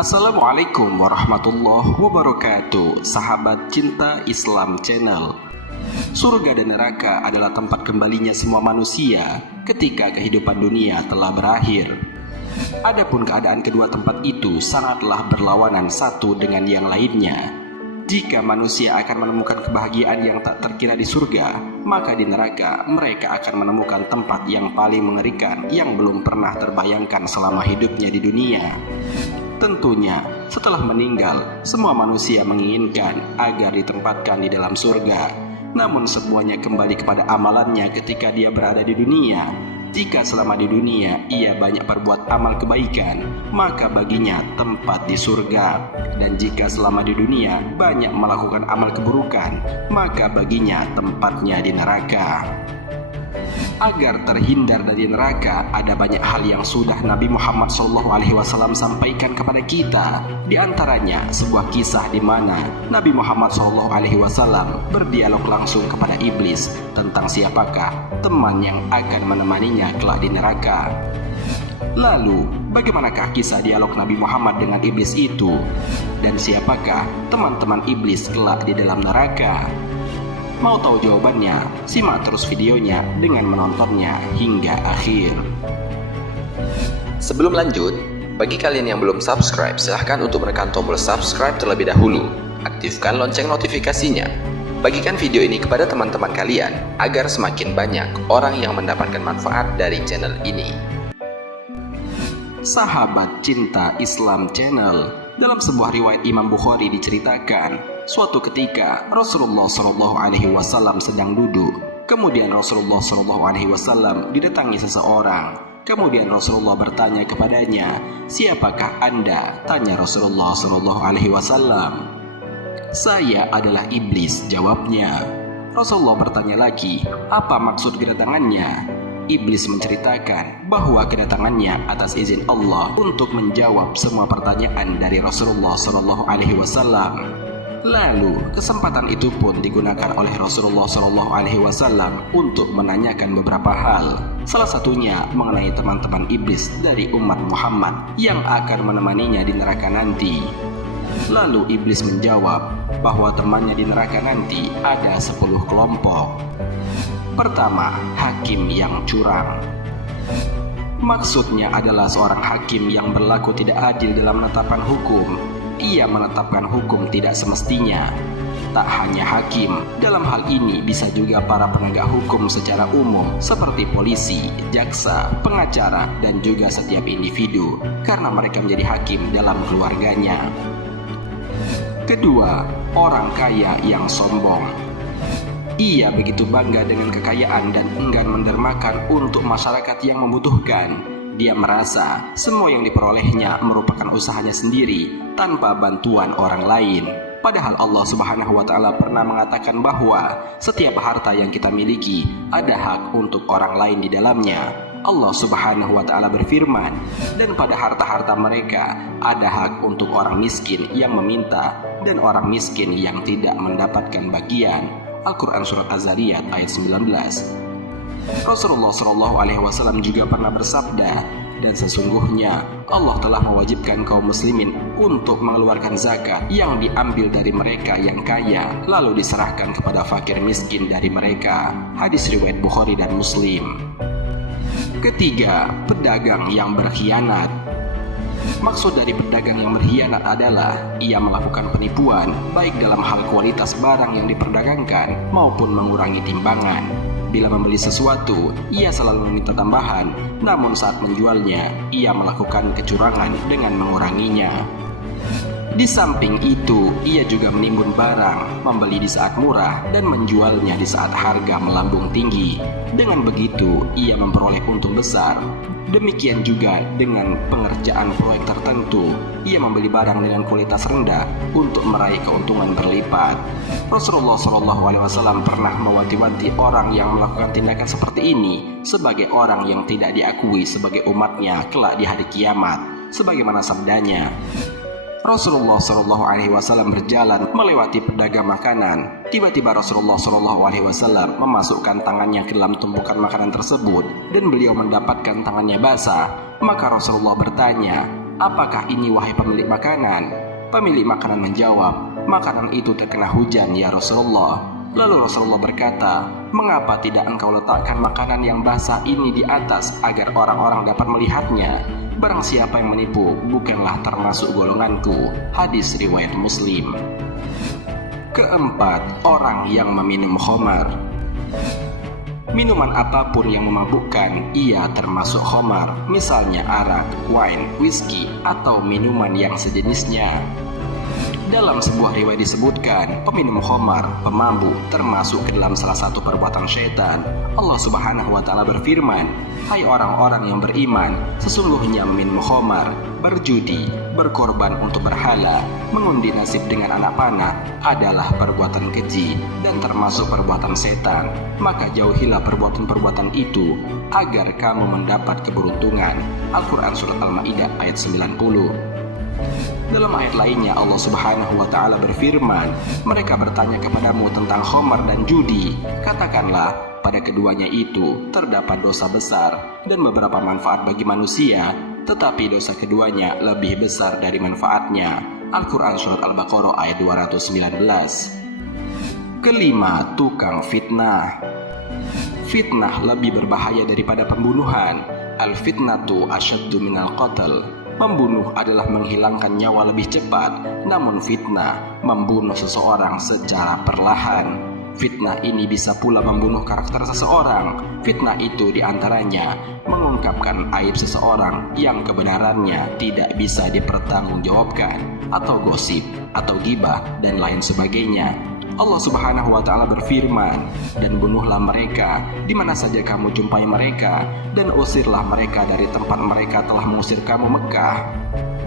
Assalamualaikum warahmatullahi wabarakatuh, sahabat cinta Islam Channel. Surga dan neraka adalah tempat kembalinya semua manusia ketika kehidupan dunia telah berakhir. Adapun keadaan kedua tempat itu sangatlah berlawanan satu dengan yang lainnya. Jika manusia akan menemukan kebahagiaan yang tak terkira di surga, maka di neraka mereka akan menemukan tempat yang paling mengerikan yang belum pernah terbayangkan selama hidupnya di dunia. Tentunya, setelah meninggal, semua manusia menginginkan agar ditempatkan di dalam surga. Namun semuanya kembali kepada amalannya ketika dia berada di dunia. Jika selama di dunia ia banyak berbuat amal kebaikan, maka baginya tempat di surga. Dan jika selama di dunia banyak melakukan amal keburukan, maka baginya tempatnya di neraka. Agar terhindar dari neraka, ada banyak hal yang sudah Nabi Muhammad SAW sampaikan kepada kita. Di antaranya sebuah kisah di mana Nabi Muhammad SAW berdialog langsung kepada iblis tentang siapakah teman yang akan menemaninya kelak di neraka. Lalu, bagaimanakah kisah dialog Nabi Muhammad dengan iblis itu? Dan siapakah teman-teman iblis kelak di dalam neraka? Mau tahu jawabannya? Simak terus videonya dengan menontonnya hingga akhir. Sebelum lanjut, bagi kalian yang belum subscribe, silahkan untuk menekan tombol subscribe terlebih dahulu. Aktifkan lonceng notifikasinya. Bagikan video ini kepada teman-teman kalian agar semakin banyak orang yang mendapatkan manfaat dari channel ini. Sahabat cinta Islam Channel, dalam sebuah riwayat Imam Bukhari diceritakan, suatu ketika Rasulullah SAW sedang duduk. Kemudian Rasulullah SAW didatangi seseorang. Kemudian Rasulullah bertanya kepadanya, "Siapakah Anda?" Tanya Rasulullah SAW. "Saya adalah iblis," jawabnya. Rasulullah bertanya lagi, "Apa maksud kedatangannya?" Iblis menceritakan bahwa kedatangannya atas izin Allah untuk menjawab semua pertanyaan dari Rasulullah SAW. Lalu kesempatan itu pun digunakan oleh Rasulullah SAW untuk menanyakan beberapa hal. Salah satunya mengenai teman-teman iblis dari umat Muhammad yang akan menemaninya di neraka nanti. Lalu iblis menjawab bahwa temannya di neraka nanti ada 10 kelompok. Pertama, hakim yang curang. Maksudnya adalah seorang hakim yang berlaku tidak adil dalam menetapkan hukum. Ia menetapkan hukum tidak semestinya. Tak hanya hakim, dalam hal ini bisa juga para penegak hukum secara umum seperti polisi, jaksa, pengacara, dan juga setiap individu, karena mereka menjadi hakim dalam keluarganya. Kedua, orang kaya yang sombong. Ia begitu bangga dengan kekayaan dan enggan mendermakan untuk masyarakat yang membutuhkan. Dia merasa semua yang diperolehnya merupakan usahanya sendiri tanpa bantuan orang lain. Padahal Allah Subhanahu wa Ta'ala pernah mengatakan bahwa setiap harta yang kita miliki ada hak untuk orang lain di dalamnya. Allah Subhanahu wa Ta'ala berfirman, "Dan pada harta-harta mereka ada hak untuk orang miskin yang meminta dan orang miskin yang tidak mendapatkan bagian." Al-Quran Surat Az-Zariyat ayat 19. Rasulullah SAW juga pernah bersabda, "Dan sesungguhnya Allah telah mewajibkan kaum muslimin untuk mengeluarkan zakat yang diambil dari mereka yang kaya lalu diserahkan kepada fakir miskin dari mereka." Hadis riwayat Bukhari dan Muslim. Ketiga, pedagang yang berkhianat. Maksud dari pedagang yang berkhianat adalah ia melakukan penipuan baik dalam hal kualitas barang yang diperdagangkan maupun mengurangi timbangan. Bila membeli sesuatu, ia selalu meminta tambahan, namun saat menjualnya, ia melakukan kecurangan dengan menguranginya. Di samping itu, ia juga menimbun barang, membeli di saat murah dan menjualnya di saat harga melambung tinggi. Dengan begitu, ia memperoleh untung besar. Demikian juga dengan pengerjaan proyek tertentu, ia membeli barang dengan kualitas rendah untuk meraih keuntungan berlipat. Rasulullah SAW pernah mewanti-wanti orang yang melakukan tindakan seperti ini sebagai orang yang tidak diakui sebagai umatnya kelak di hari kiamat. Sebagaimana sabdanya, Rasulullah SAW berjalan melewati pedagang makanan. Tiba-tiba Rasulullah SAW memasukkan tangannya ke dalam tumpukan makanan tersebut dan beliau mendapatkan tangannya basah. Maka Rasulullah bertanya, "Apakah ini wahai pemilik makanan?" Pemilik makanan menjawab, "Makanan itu terkena hujan ya Rasulullah." Lalu Rasulullah berkata, "Mengapa tidak engkau letakkan makanan yang basah ini di atas agar orang-orang dapat melihatnya? Barang siapa yang menipu bukanlah termasuk golonganku." Hadis riwayat Muslim. Keempat, orang yang meminum khamar. Minuman apapun yang memabukkan, ia termasuk khamar, misalnya arak, wine, whisky, atau minuman yang sejenisnya. Dalam sebuah riwayat disebutkan, peminum khamar, pemabuk, termasuk ke dalam salah satu perbuatan syaitan. Allah Subhanahu wa Ta'ala berfirman, "Hai orang-orang yang beriman, sesungguhnya meminum khamar, berjudi, berkorban untuk berhala, mengundi nasib dengan anak panah adalah perbuatan keji dan termasuk perbuatan setan. Maka jauhilah perbuatan-perbuatan itu agar kamu mendapat keberuntungan." Al-Quran Surat Al-Ma'idah ayat 90. Dalam ayat lainnya Allah Subhanahu wa Ta'ala berfirman, "Mereka bertanya kepadamu tentang khamar dan judi. Katakanlah, pada keduanya itu terdapat dosa besar dan beberapa manfaat bagi manusia, tetapi dosa keduanya lebih besar dari manfaatnya." Al-Quran Surat Al-Baqarah ayat 219. Kelima, tukang fitnah. Fitnah lebih berbahaya daripada pembunuhan. Al-fitnatu asyaddu minal qatl. Membunuh adalah menghilangkan nyawa lebih cepat, namun fitnah membunuh seseorang secara perlahan. Fitnah ini bisa pula membunuh karakter seseorang. Fitnah itu diantaranya mengungkapkan aib seseorang yang kebenarannya tidak bisa dipertanggungjawabkan, atau gosip, atau ghibah, dan lain sebagainya. Allah Subhanahu wa Ta'ala berfirman, "Dan bunuhlah mereka di mana saja kamu jumpai mereka, dan usirlah mereka dari tempat mereka telah mengusir kamu Mekah."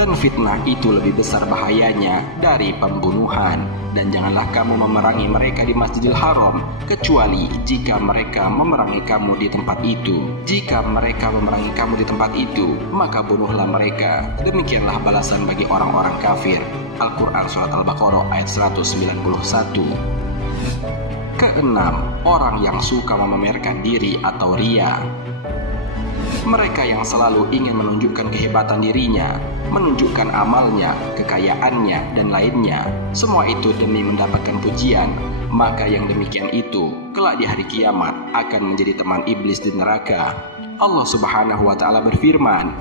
Dan fitnah itu lebih besar bahayanya dari pembunuhan. Dan janganlah kamu memerangi mereka di Masjidil Haram, kecuali jika mereka memerangi kamu di tempat itu. Jika mereka memerangi kamu di tempat itu, maka bunuhlah mereka. Demikianlah balasan bagi orang-orang kafir. Al-Quran Surat Al-Baqarah ayat 191. Keenam, orang yang suka memamerkan diri atau riya. Mereka yang selalu ingin menunjukkan kehebatan dirinya, menunjukkan amalnya, kekayaannya, dan lainnya, semua itu demi mendapatkan pujian, maka yang demikian itu kelak di hari kiamat akan menjadi teman iblis di neraka. Allah Subhanahu wa Ta'ala berfirman,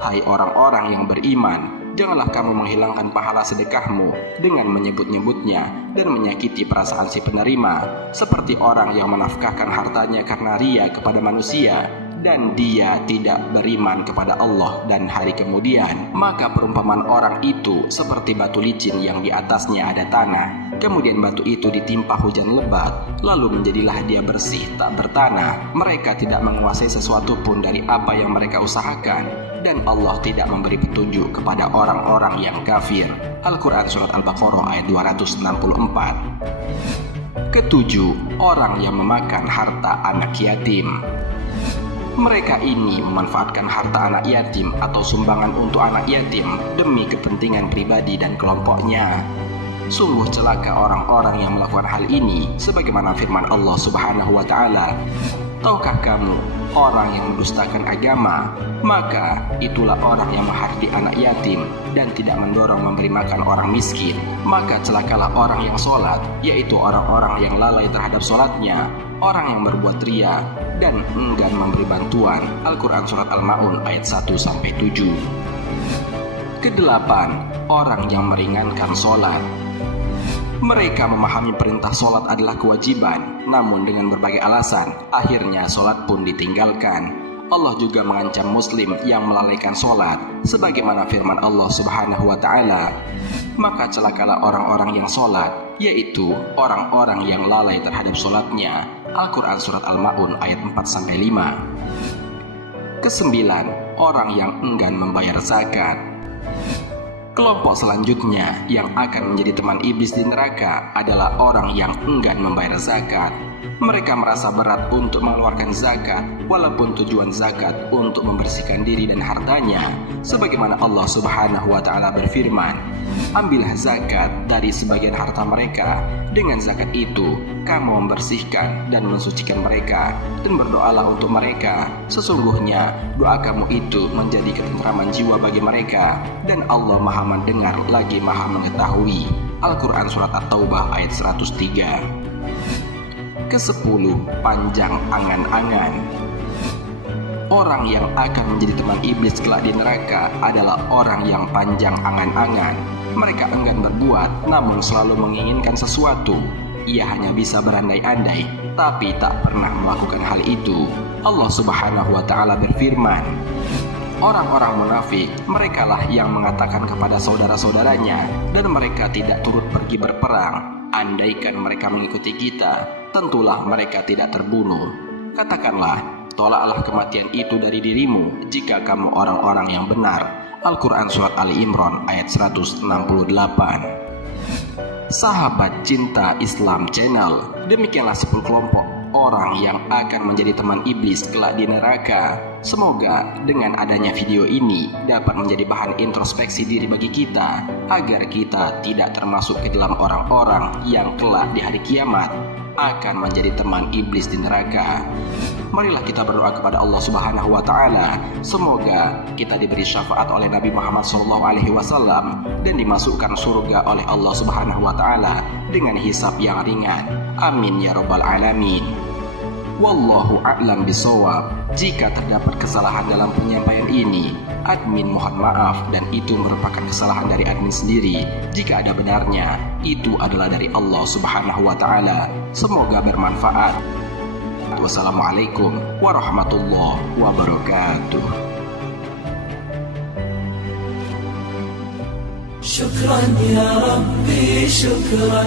"Hai orang-orang yang beriman, janganlah kamu menghilangkan pahala sedekahmu dengan menyebut-nyebutnya dan menyakiti perasaan si penerima, seperti orang yang menafkahkan hartanya karena riya kepada manusia, dan dia tidak beriman kepada Allah dan hari kemudian. Maka perumpamaan orang itu seperti batu licin yang di atasnya ada tanah. Kemudian batu itu ditimpa hujan lebat, lalu menjadilah dia bersih tak bertanah. Mereka tidak menguasai sesuatu pun dari apa yang mereka usahakan, dan Allah tidak memberi petunjuk kepada orang-orang yang kafir." Al-Quran Surat Al-Baqarah ayat 264. Ketujuh, orang yang memakan harta anak yatim. Mereka ini memanfaatkan harta anak yatim atau sumbangan untuk anak yatim demi kepentingan pribadi dan kelompoknya. Sungguh celaka orang-orang yang melakukan hal ini, sebagaimana firman Allah Subhanahu wa Ta'ala, "Tahukah kamu, orang yang mendustakan agama, maka itulah orang yang menghardi anak yatim dan tidak mendorong memberi makan orang miskin. Maka celakalah orang yang sholat, yaitu orang-orang yang lalai terhadap sholatnya, orang yang berbuat riya dan enggan memberi bantuan." Al-Quran Surat Al-Ma'un ayat 1-7. Kedelapan, orang yang meringankan sholat. Mereka memahami perintah sholat adalah kewajiban, namun dengan berbagai alasan, akhirnya sholat pun ditinggalkan. Allah juga mengancam muslim yang melalaikan sholat, sebagaimana firman Allah Subhanahu wa Ta'ala, "Maka celakalah orang-orang yang sholat, yaitu orang-orang yang lalai terhadap sholatnya." Al-Quran Surat Al-Ma'un ayat 4-5. Kesembilan, orang yang enggan membayar zakat. Kelompok selanjutnya yang akan menjadi teman iblis di neraka adalah orang yang enggan membayar zakat. Mereka merasa berat untuk mengeluarkan zakat, walaupun tujuan zakat untuk membersihkan diri dan hartanya, sebagaimana Allah Subhanahu wa Ta'ala berfirman, "Ambillah zakat dari sebagian harta mereka, dengan zakat itu kamu membersihkan dan mensucikan mereka, dan berdoalah untuk mereka. Sesungguhnya doa kamu itu menjadi ketentraman jiwa bagi mereka, dan Allah Maha mendengar lagi Maha mengetahui." Al-Quran Surat At-Taubah ayat 103. Ke-10, panjang angan-angan. Orang yang akan menjadi teman iblis kelak di neraka adalah orang yang panjang angan-angan. Mereka enggan berbuat, namun selalu menginginkan sesuatu. Ia hanya bisa berandai-andai, tapi tak pernah melakukan hal itu. Allah Subhanahu wa Ta'ala berfirman, "Orang-orang munafik, merekalah yang mengatakan kepada saudara-saudaranya, dan mereka tidak turut pergi berperang. Andaikan mereka mengikuti kita, tentulah mereka tidak terbunuh. Katakanlah, tolaklah kematian itu dari dirimu jika kamu orang-orang yang benar." Al-Quran Surat Ali Imran ayat 168. Sahabat Cinta Islam Channel, demikianlah 10 kelompok orang yang akan menjadi teman iblis kelak di neraka. Semoga dengan adanya video ini dapat menjadi bahan introspeksi diri bagi kita, agar kita tidak termasuk ke dalam orang-orang yang kelak di hari kiamat akan menjadi teman iblis di neraka. Marilah kita berdoa kepada Allah Subhanahu wa Ta'ala, semoga kita diberi syafaat oleh Nabi Muhammad SAW dan dimasukkan surga oleh Allah Subhanahu wa Ta'ala dengan hisab yang ringan. Amin ya rabbal alamin. Wallahu a'lam bisawab. Jika terdapat kesalahan dalam penyampaian ini, admin mohon maaf, dan itu merupakan kesalahan dari admin sendiri. Jika ada benarnya, itu adalah dari Allah Subhanahu wa Ta'ala. Semoga bermanfaat. Wassalamualaikum warahmatullahi wabarakatuh. شكرا يا ربي شكرا